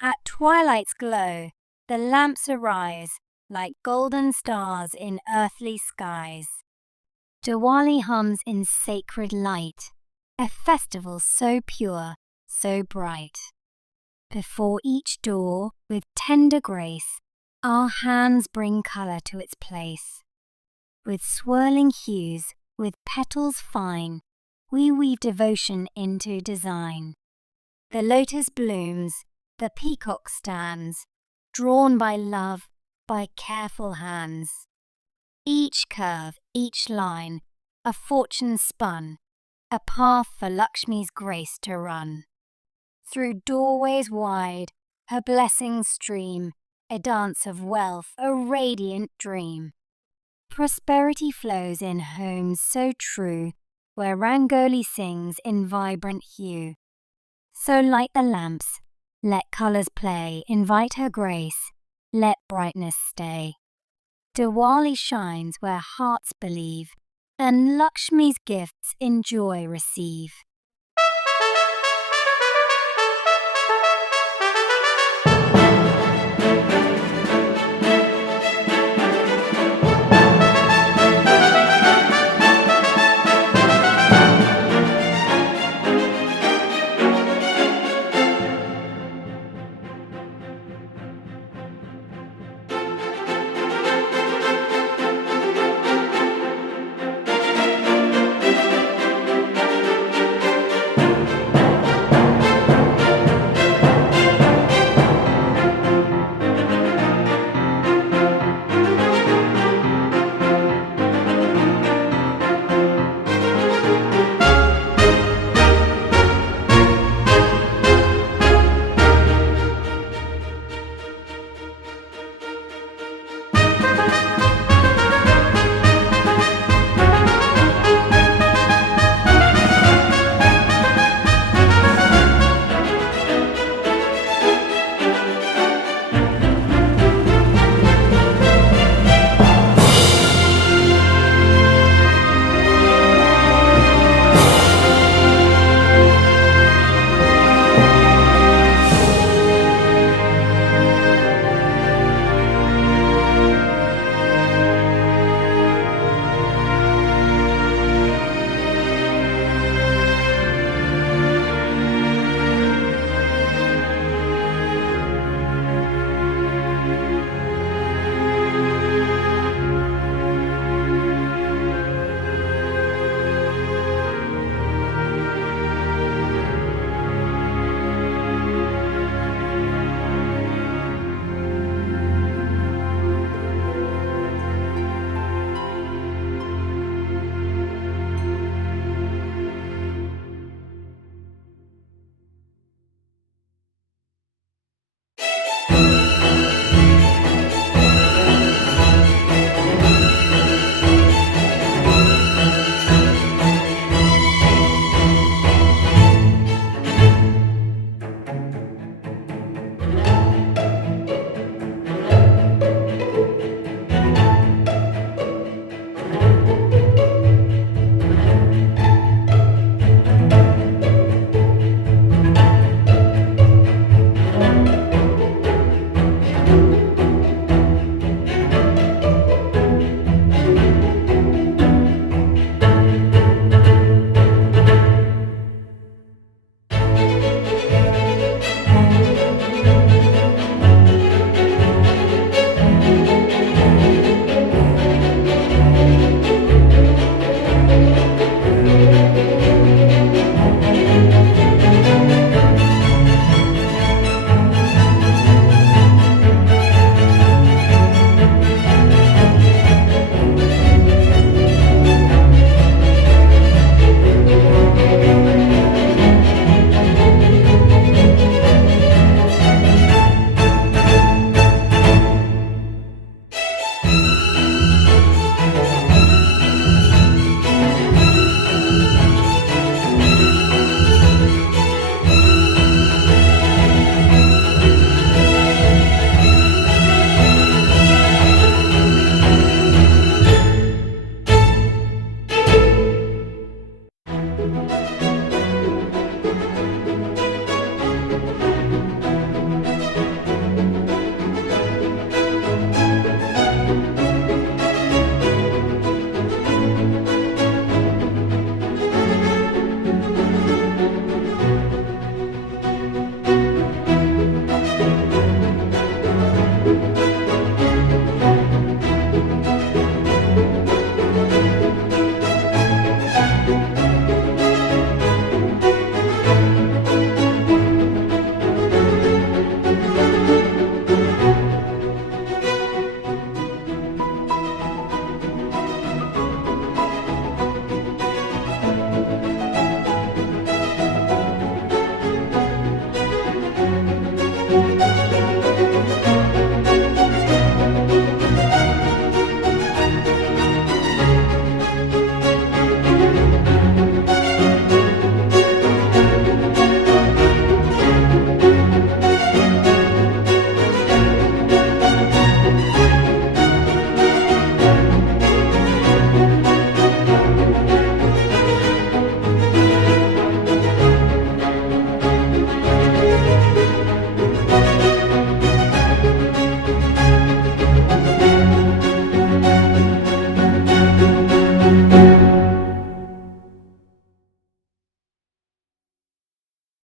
At twilight's glow, the lamps arise like golden stars in earthly skies. Diwali hums in sacred light, a festival so pure, so bright. Before each door, with tender grace, our hands bring colour to its place. With swirling hues, with petals fine, we weave devotion into design. The lotus blooms, the peacock stands, drawn by love, by careful hands. Each curve, each line, a fortune spun, a path for Lakshmi's grace to run. Through doorways wide, her blessings stream, a dance of wealth, a radiant dream. Prosperity flows in homes so true, where Rangoli sings in vibrant hue. So light the lamps, let colours play, invite her grace, let brightness stay. Diwali shines where hearts believe, and Lakshmi's gifts in joy receive.